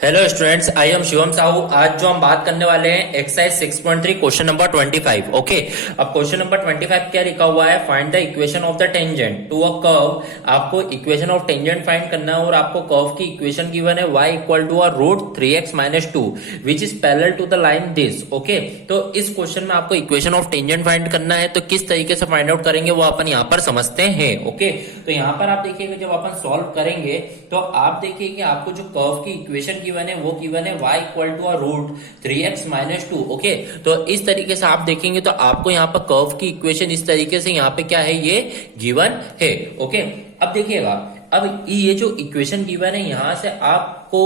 Hello students, I am Shivam Sahu. आज जो हम बात करने वाले हैं एक्सरसाइज 6.3 क्वेश्चन नंबर 25। ओके, अब क्वेश्चन नंबर 25 क्या लिखा हुआ है? Find the equation of the tangent to a curve. आपको इक्वेशन ऑफ टेंजेंट फाइंड करना है और आपको कर्व की इक्वेशन गिवन है y equal to a root 3x minus 2 which is parallel to the line this. Okay, तो इस question में आपको इक्वेशन ऑफ टेंजेंट फाइंड करना है, तो किस तरीके से फाइंड आउट करेंगे वो अपन यहाँ पर समझते हैं। ओके, तो यहाँ पर आप देखिएगा जब अपन सॉल्व करेंगे तो आप देखिए कि आपको जो कर्व की इक्वेशन गिवन है वो गिवन है y equal to root 3x minus 2। Okay, तो इस तरीके से आप देखेंगे तो आपको यहाँ पर कर्व की इक्वेशन इस तरीके से यहाँ पे क्या है, ये गिवन है। ओके, अब देखिएगा, अब ये जो इक्वेशन गिवन है यहां से आपको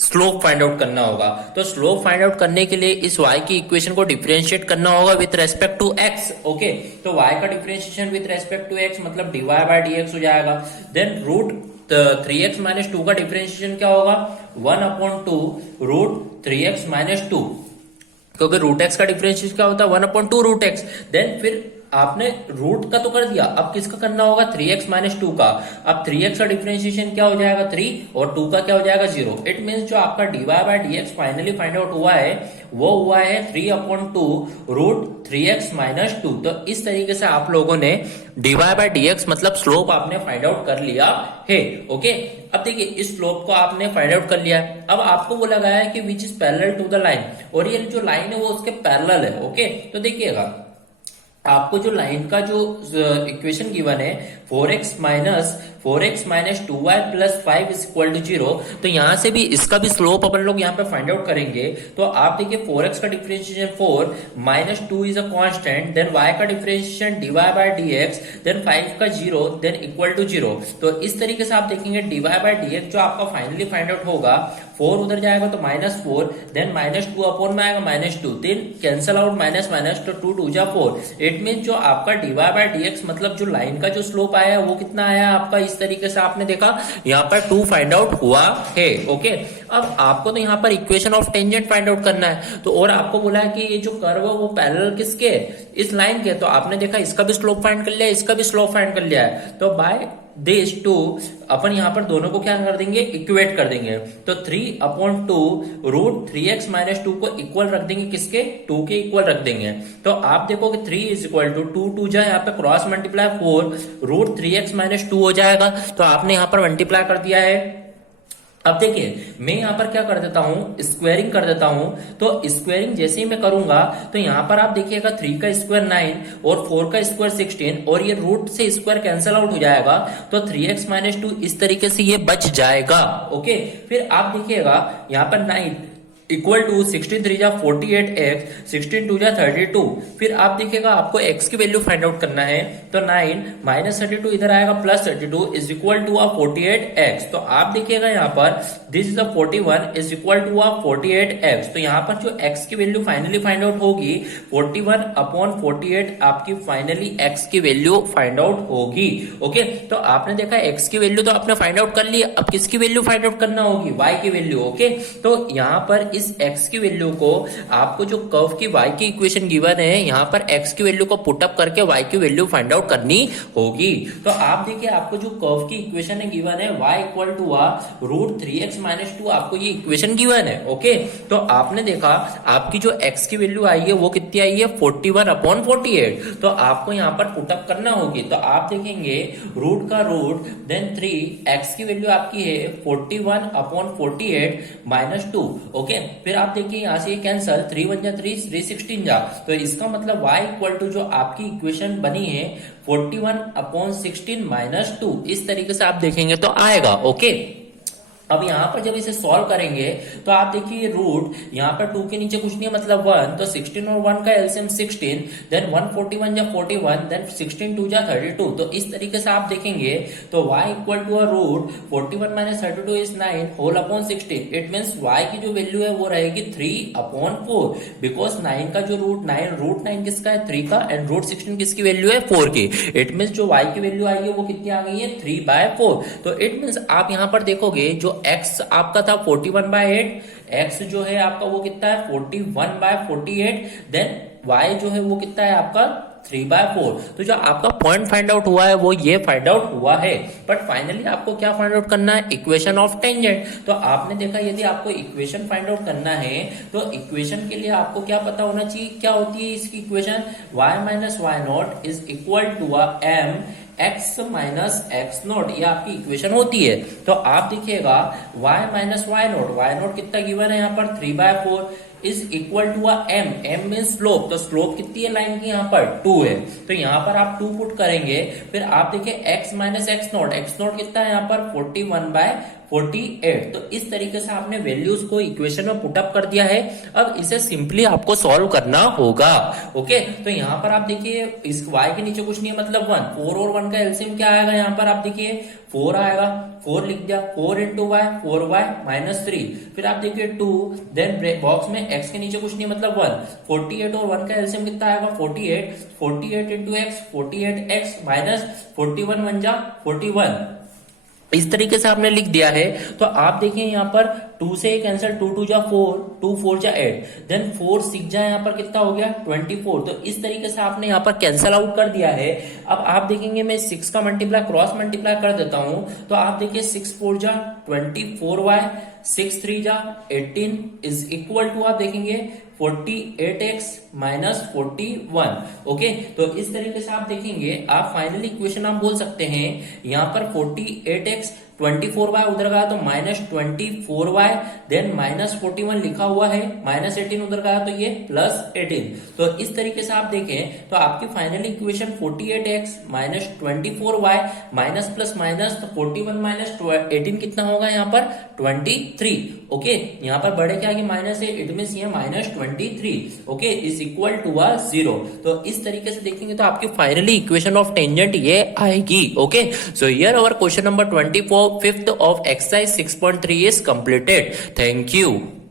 स्लोप फाइंड आउट करना होगा। तो स्लोप फाइंड आउट करने के लिए इस y की इक्वेशन को डिफरेंशिएट करना होगा with respect to x। Okay, तो y का differentiation with respect to x मतलब dy बाय dx हो जाएगा। देन रूट 3x माइनस 2 का डिफरेंशिएशन क्या होगा? 1/2 रूट 3x माइनस 2, क्योंकि रूट एक्स का डिफरेंशिएशन क्या होता है? 1/2 रूट एक्स। देन फिर आपने रूट का तो कर दिया, अब किसका करना होगा? 3x माइनस 2 का। अब 3x का डिफरेंशिएशन क्या हो जाएगा? 3, और 2 का क्या हो जाएगा? 0। इट मीन्स जो आपका dy by dx finally find out हुआ है वो हुआ है 3/2 रूट 3x माइनस 2। तो इस तरीके से आप लोगों ने dy बाय dx मतलब स्लोप आपने फाइंड आउट कर लिया है। ओके, अब देखिए इस स्लोप को आपने फाइंड आउट कर लिया है। अब आपको वो लगाया है कि which is parallel to the line, और ये जो लाइन है वो उसके पैरेलल है। ओके, तो देखिएगा आपको जो लाइन का जो इक्वेशन गिवन है 4x minus 2y plus 5 is equal to 0, तो यहां से भी इसका भी स्लोप अपन लोग यहाँ पे फाइंड आउट करेंगे। तो आप देखिए 4x का differentiation 4 minus 2 is a constant, then y का differentiation dy by dx, then 5 का 0, देन इक्वल टू 0। तो इस तरीके से आप देखेंगे dy बाय dx जो आपका फाइनली फाइंड आउट होगा, 4 उधर जाएगा तो -4, देन -2 अपॉन में आएगा -2, then cancel out minus minus, तो 2 2 जा 4। इट मीन जो आपका dy बाय dx मतलब जो लाइन का जो स्लोप आया वो कितना आया आपका? इस तरीके से आपने देखा यहाँ पर 2 फाइंड आउट हुआ है। ओके, अब आपको तो यहाँ पर equation of tangent find out करना है, तो और आपको बोला है कि ये जो कर्व है वो पैरेलल किसके? इस लाइन के। तो आपने देखा इसका भी स्लोप फाइंड कर लिया, इसका भी स्लोप फाइंड कर लिया है। तो बाय दिस 2 अपन यहाँ पर दोनों को क्या कर देंगे? इक्वेट कर देंगे। तो 3/2 रूट 3x माइनस 2 को इक्वल रख देंगे किसके? 2 के इक्वल रख देंगे। तो आप देखो कि 3 इज इक्वल टू 2 2 जाए यहाँ पे cross multiply 4 root 3x minus 2 हो जाएगा। तो आपने यहाँ पर मल्टीप्लाई कर दिया है। अब देखिए मैं यहाँ पर क्या कर देता हूँ, स्क्वायरिंग कर देता हूँ। तो स्क्वायरिंग जैसे ही मैं करूंगा तो यहाँ पर आप देखिएगा 3 का स्क्वायर 9 और 4 का स्क्वायर 16, और ये रूट से स्क्वायर कैंसिल आउट हो जाएगा, तो 3x माइनस 2 इस तरीके से ये बच जाएगा। ओके, फिर आप देखिएगा यहाँ पर 9 इक्वल टू 16 3 जा 48x, 16 2 जा 32। फिर आप देखिएगा आपको x की वैल्यू फाइंड आउट करना है, तो 9 माइनस 32 इधर आएगा plus 32 is equal to 48x। तो आप देखिएगा यहाँ पर this is 41 is equal to 48x। तो यहाँ पर जो x की वैल्यू फाइनली फाइंड आउट होगी 41/48 आपकी फाइनली x की वैल्यू फाइंड आउट होगी। ओके, तो आपने देखा x की वैल्यू तो आपने फाइंड आउट कर ली, अब किसकी वैल्यू फाइंड आउट करना होगी? y की वैल्यू। ओके, तो यहाँ पर इस x की वैल्यू को आपको जो कर्व की y की इक्वेशन गिवन है यहाँ पर x की वैल्यू को पुट अप करके y की वैल्यू फाइंड आउट करनी होगी। तो आप देखिए आपको जो कर्व की इक्वेशन है गिवन है y equal to root 3x minus 2, आपको ये इक्वेशन गिवन है। ओके, तो आपने देखा आपकी जो x की वैल्यू आई है वो कितनी आई है? 41/48। तो आपको यहाँ पर पुट अप करना होगी। तो आप देखेंगे रूट का रूट देन 3, x की वैल्यू आपकी है 41/48 माइनस 2। ओके, फिर आप देखिए यहाँ से ये कैंसल, 3 1 जा 3 3 16 जा, तो इसका मतलब y इक्वल टू जो आपकी इक्वेशन बनी है 41/16 माइनस 2, इस तरीके से आप देखेंगे तो आएगा। ओके, अब यहाँ पर जब इसे सॉल्व करेंगे तो आप देखिए रूट यहाँ पर 2 के नीचे कुछ नहीं है मतलब 1, तो 16 और 1 का एलसीएम 16, देन 141 जा 41, देन 16 2 जा 32। तो इस तरीके से आप देखेंगे तो y equal to root 41 minus 32 is 9 whole upon 16। It means y की जो वैल्यू है वो रहेगी 3/4, बिकॉज 9 का जो रूट 9 किसका है? 3 का, एंड रूट 16 किसकी वैल्यू है? 4 की। इट मीन्स जो y की वैल्यू आई है वो कितनी आ गई है? 3/4। तो इट मीन्स आप यहाँ पर देखोगे जो x आपका था 41/8, x जो है आपका वो कितना है? 41/48, देन y जो है वो कितना है आपका? 3/4। तो जो आपका पॉइंट फाइंड आउट हुआ है वो ये फाइंड आउट हुआ है, बट फाइनली आपको क्या फाइंड आउट करना है, इक्वेशन ऑफ टेंजेंट। तो आपने देखा यदि आपको इक्वेशन फाइंड आउट करना है तो इक्वेशन के लिए आपको क्या पता होना चाहिए, क्या होती है इसकी equation, y minus y naught is equal to m x minus x naught, ये आपकी इक्वेशन होती है। तो आप देखिएगा y माइनस वाई नोट कितना गिवन है यहाँ पर 3/4 is equal to m mean slope. तो स्लोप कितनी है लाइन की, यहाँ पर 2 है, तो यहाँ पर आप 2 पुट करेंगे। फिर आप देखिए x माइनस एक्स नोट कितना है यहाँ पर 41/48। तो इस तरीके से आपने वैल्यूज को इक्वेशन में पुटअप कर दिया है। अब इसे सिंपली आपको सॉल्व करना होगा। ओके, तो यहाँ पर आप देखिए इस y के नीचे कुछ नहीं है मतलब 1, 4 और 1 का एलसीएम क्या आएगा, यहाँ पर आप देखिए 4 आएगा, 4 लिख दिया, 4 इंटू वाई 4y माइनस 3। फिर आप देखिए 2, देन बॉक्स में x के नीचे कुछ नहीं मतलब 1, 48 और 1 का एलसीएम कितना आएगा 48 इंटू एक्स 48x माइनस 41 1 जा 41। इस तरीके से आपने लिख दिया है। तो आप देखिए यहाँ पर 2 से कैंसिल, 2 2 जा 4, 2 4 जा 8, देन 4 6 जा यहाँ पर कितना हो गया 24। तो इस तरीके से आपने यहाँ पर कैंसिल आउट कर दिया है। अब आप देखेंगे मैं 6 का मल्टीप्लाई क्रॉस मल्टीप्लाई कर देता हूं। तो आप देखिए 6 4 जा 24y, 6 3 जा 18 इज इक्वल टू आप देखेंगे 48x माइनस 41। ओके, तो इस तरीके से आप देखेंगे, आप फाइनली इक्वेशन आप बोल सकते हैं यहाँ पर 48x 24y उधर गया तो माइनस 24y, देन माइनस 41 लिखा हुआ है, माइनस 18 उधर गया तो ये प्लस 18। तो इस तरीके से आप देखें तो आपकी final equation 48x minus 24y minus plus minus तो 41 माइनस 18 कितना होगा यहाँ पर 23। ओके, यहाँ पर बड़े क्या है माइनस है, इट मींस ये minus 23। Okay, is equal to 0। तो इस तरीके से देखेंगे तो आपकी फाइनली इक्वेशन ऑफ टेंजेंट ये आएगी। Okay, so here our question number 24 fifth of exercise 6.3 is completed. Thank you.